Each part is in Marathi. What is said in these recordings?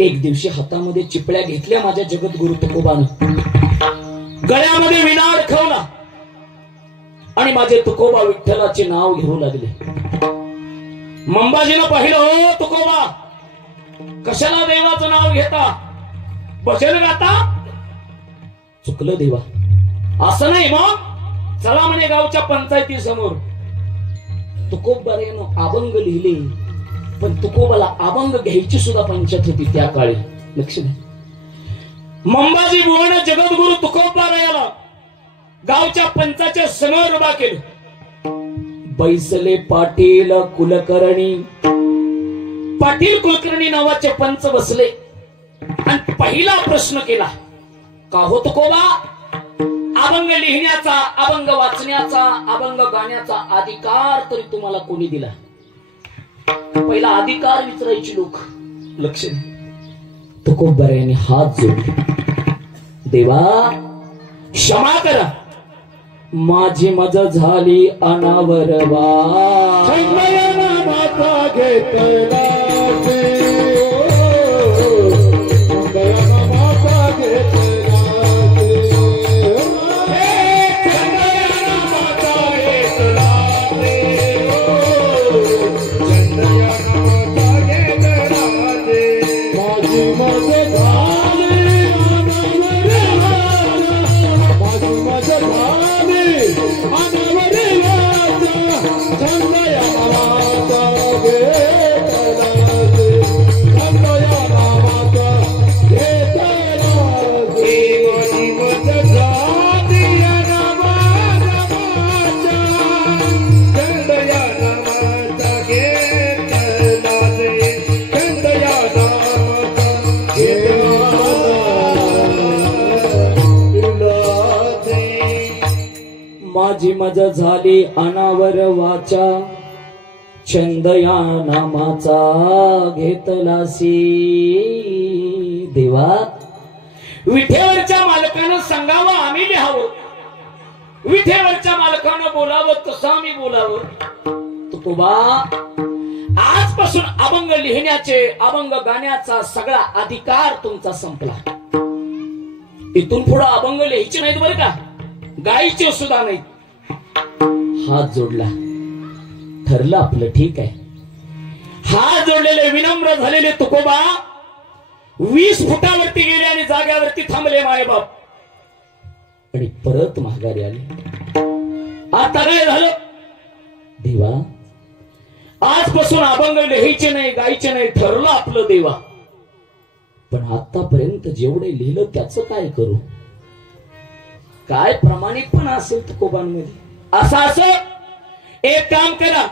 एक दिवशी हातामध्ये चिपळ्या घेतल्या माझ्या जगद्गुरु तुकोबानं, गळ्यामध्ये विना अडकवला आणि माझे तुकोबा विठ्ठलाचे नाव घेऊ लागले. मंबाजीनं पाहिलं, हो तुकोबा, कशाला देवाचं नाव घेता, भजन गाता? चुकलं देवा, असं नाही. मग चला म्हणे गावच्या पंचायती समोर. तुकोबारायानं अभंग लिहिले, पण तुकोबाला अभंग घ्यायची सुद्धा पंचायत होती त्या काळी. लक्ष द्या. मंबाजी बुवानं जगद्गुरु तुकोबारायाला गावच्या पंचाच्या समोर उभा केलं. बैसले पाटील कुलकर्णी, पाटील कुलकर्णी नावाचे पंच बसले आणि पहिला प्रश्न केला, का हो तुकोबा, अभंग लिहिण्याचा, अभंग वाचण्याचा, अभंग गाण्याचा अधिकार तरी तुम्हाला कोणी दिला? पहिला अधिकार विचारायची लोक. लक्ष द्या. तुकोबारायाने हात जोडले, देवा क्षमा करा, माझी मज झाली अनावरवा. माता घेतला माझी मज झाली अनावर वाचा, छंद या नामाचा घेतलासी. देवा विठेवरच्या मालकानं सांगावं आम्ही लिहावं, विठेवरच्या मालकानं बोलावं तसं आम्ही बोलावं. तुकोबा, आजपासून अभंग लिहिण्याचे, अभंग गाण्याचा सगळा अधिकार तुमचा संपला. इथून पुढे अभंग लिहायचे नाहीत बरं का, गायचे सुद्धा नाहीत. हात जोडला, ठरलं आपलं, ठीक आहे. हात जोडलेले विनम्र झालेले तुकोबा 20 फुटावरती गेले आणि जाग्यावरती थांबले मायबाप, आणि परत माघारी आले. आता काय झालं? देवा आजपासून अभंग लिहायचे नाही, गायचे नाही, ठरलं आपलं देवा. पण आतापर्यंत जेवढे लिहिलं त्याचं काय करू? काय प्रामाणिकपणा असेल तुकोबांमध्ये? असं एक काम करा,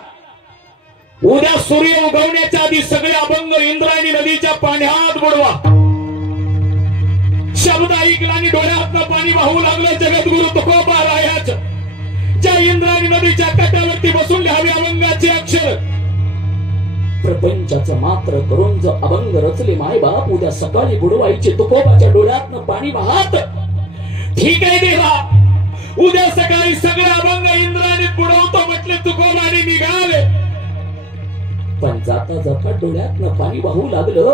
उद्या सूर्य उगवण्याच्या आधी सगळे अभंग इंद्रायणी नदीच्या पाण्यात बुडवा. शब्द ऐकला आणि डोळ्यातनं पाणी वाहू लागलं जगद्गुरु तुकोबारायाचं. ज्या इंद्रायणी नदीच्या काठावरती बसून लिहावे अभंगाचे अक्षर. प्रपंचाचं मात्र करून जर अभंग रचले मायबाप, उद्या सकाळी बुडवायचे तुकोबाच्या डोळ्यातनं पाणी वाहत. ठीक आहे देवा, उद्या सकाळी सगळे अभंग इंद्रायणीत बुडवतो म्हटले तुकोबाने निघाले. पण जाता जाता डोळ्यातनं पाणी वाहू लागलं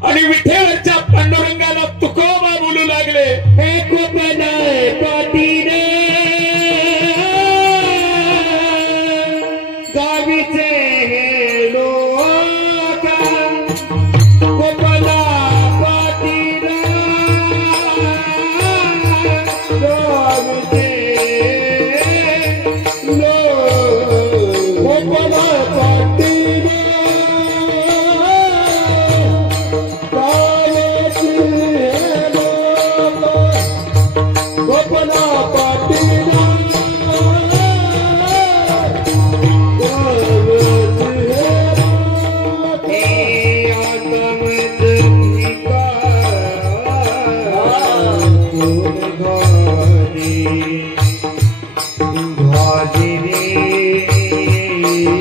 आणि विठेवरच्या पांडुरंगाला तुकोबा बोलू लागले, हे गोपना पाटीने गावीचे हे लोक, गोपना पाटीने गावीचे लोक, गोपना पाटीने गोपना पाटील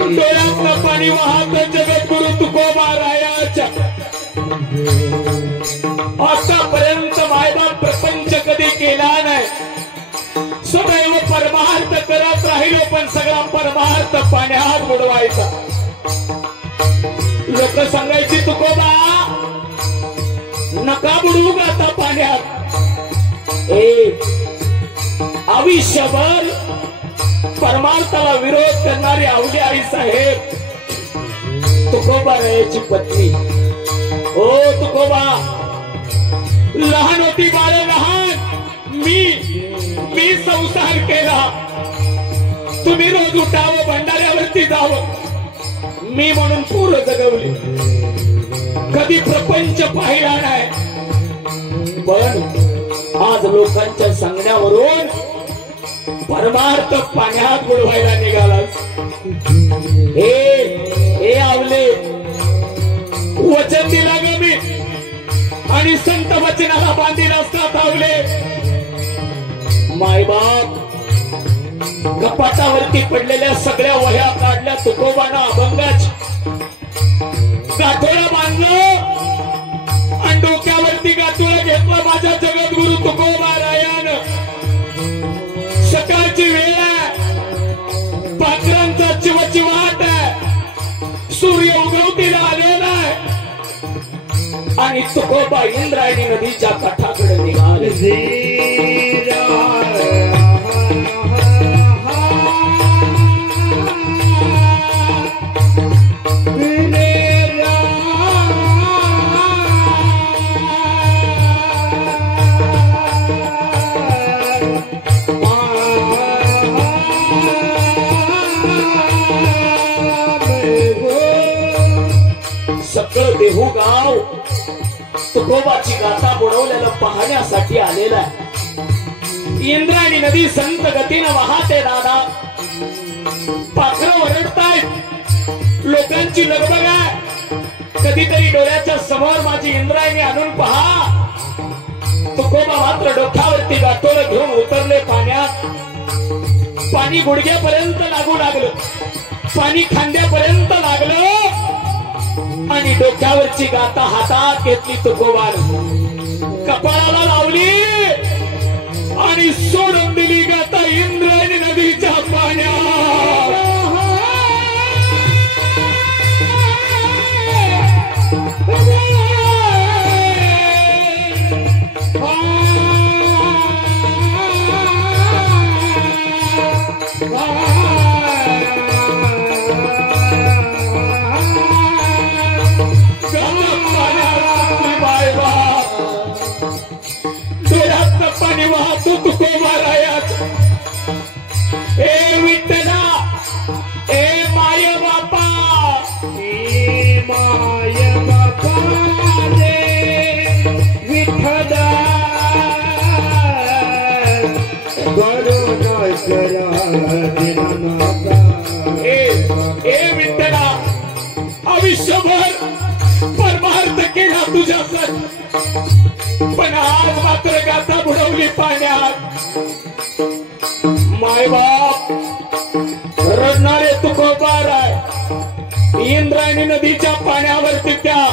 डोळ्यातलं पाणी वाहत जगद्गुरु तुकोबारायाच्या. आतापर्यंत मायबाप प्रपंच कधी केला नाही, सदैव परमार्थ करत राहिलो, पण सगळा परमार्थ पाण्यात बुडवायचा. लोक सांगायची तुकोबा बुडू गाता पाण्यात. आयुष्यभर परमार्थाला विरोध करणारी आवली आई साहेब तुकोबारायाची पत्नी. ओ तुकोबा, लहान होती बाळ लहान, मी संसार केला. तुम्ही रोज उठावं, भंडाऱ्यावरती जावं, मी म्हणून पूर्ण जगवली. कधी प्रपंच पाहिला नाही. पण आज लोकांच्या सांगण्यावरून परमार्थ पाण्यात बुडवायला निघालास. हे आवले, वचन दिला ग मी आणि संत वचनाला बांधील असतात आवले. मायबाप कपाटावरती पडलेल्या सगळ्या वह्या काढल्या. तुकोबाना अभंगाच गाठोडा बांधलं आणि डोक्यावरती गाठोडा घेतला. माझ्या जगद्गुरु तुकोबारायानं. सकाळची वेळ आहे, पाखरांचा चिवचिवाट आहे, सूर्य उगवतीला आलेला आहे आणि तुकोबा इंद्रायणी नदीच्या काठाकडे निघाले. सगळं देहू गाव तुकोबाची गाथा बुडवलेलं पाहण्यासाठी आलेला आहे. इंद्रायणी नदी संत गतीनं वाहते दादा. पाखरं ओरडतायत, लोकांची लगबग आहे. कधीतरी डोळ्याच्या समोर माझी इंद्रायणी आणून पहा. तुकोबा मात्र डोक्यावरती गाठोडं घेऊन उतरले पाण्यात. पाणी गुडघ्यापर्यंत लागू लागलं, पाणी खांद्यापर्यंत लागलं आणि डोक्यावरची गाथा हातात घेतली. तुकोबानं कपाळाला लावली आणि सोडून दिली गाथा इंद्रायणी नदीच्या पाण्यात. पाणी वाहतो तुकोबारायाच. ए विठ्ठला, ए माय बापा, ए माय बापा रे विठ्ठला, ए विठ्ठला, आयुष्यभर परमार्थ केला तुझ्यासाठी, पण आज मात्र गाथा बुडवली पाण्यात. मायबाप रडणारे तुकोबाराय इंद्रायणी नदीच्या पाण्यावरती त्या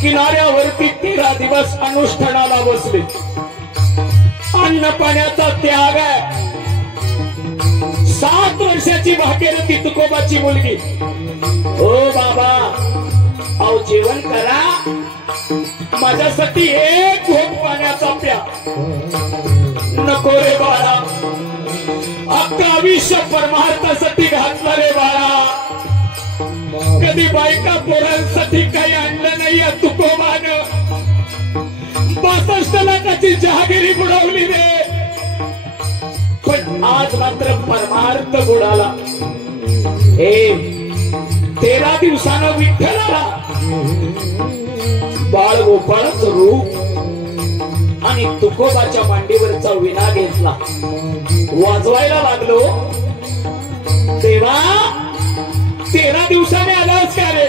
किनाऱ्यावरती 13 दिवस अनुष्ठानाला बसले. अन्न पाण्याचा त्याग आहे. 7 वर्षाची भागीरथी तुकोबाची मुलगी. ओ बाबा, अहो जेवण करा, माझ्यासाठी एक घोट पाण्याचा प्या. नको रे बाळा, अख्खा आयुष्य परमार्थासाठी घातलं रे बाळा. कधी बायका पोरांसाठी काही आणलं नाही या तुकोबानं. 65 लाखाची जहागिरी बुडवली रे, पण आज मात्र परमार्थ बुडाला. 13 दिवसानं विठ्ठलाला बाळ गोपाळाचं रूप आणि तुकोबाच्या मांडीवरचा विणा घेतला. वाजवायला लागलो. तेव्हा 13 दिवसाने आलास का रे?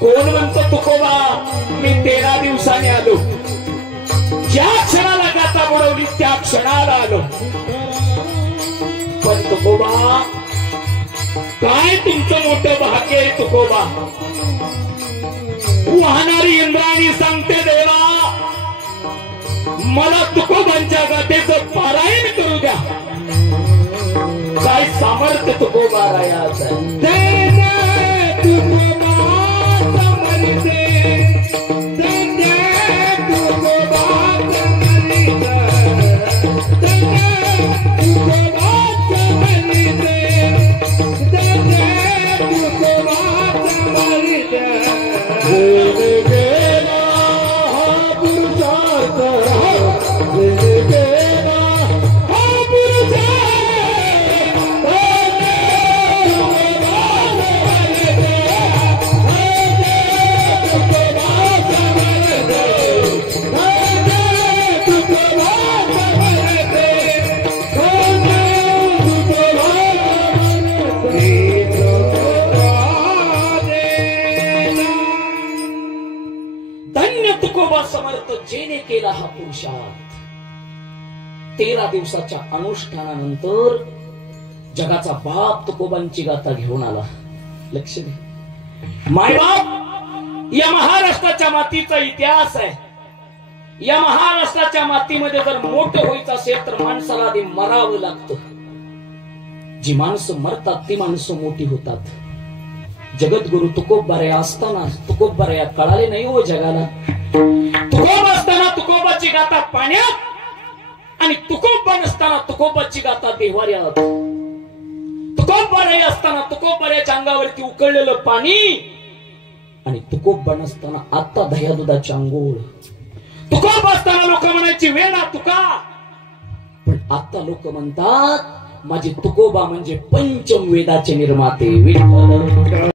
कोण म्हणतो तुकोबा मी 13 दिवसाने आलो. ज्या क्षणाला गाथा बुडवली त्या क्षणाला आलो. पण तुकोबा, काय तुमचं मोठं भाग्य आहे तुकोबा. वाहणारी इंद्रायणी सांगते देवा, मला तुकोबांच्या गाथेचं पारायण करू द्या. काय सामर्थ्य तुकोबारायाचं. तुकोबा समर्थे समर्थ जेने केला हा पुरुषार्थ 13 दिवसाच्या अनुष्ठानानंतर जगाचा बाप तुकोबांची गाथा घेऊन आला. लक्ष दे मायबाप, या महाराष्ट्राच्या मातीचा इतिहास आहे. या महाराष्ट्राच्या मातीमध्ये जर मोठं व्हायचं असेल तर माणसाला आधी मरावं लागतं. जी माणसं मरतात ती माणसं मोठी होतात. जगद्गुरु तुकोबारे असताना तुकोबारे कळाले नाही हो जगाला. तुकोबा असताना तुकोबाची गाथा पाण्यात आणि तुकोबा नसताना तुकोबाची गाथा देव्हाऱ्यात. तुकोबारे असताना तुकोबाऱ्याच्या अंगावरती उकळलेलं पाणी आणि तुकोबा नसताना आता दह्या दुधाची अंघोळ. तुकोबा असताना लोक म्हणायची वेणा तुका, पण आता लोक म्हणतात माझे तुकोबा म्हणजे पंचम वेदाचे निर्माते विठ्ठल.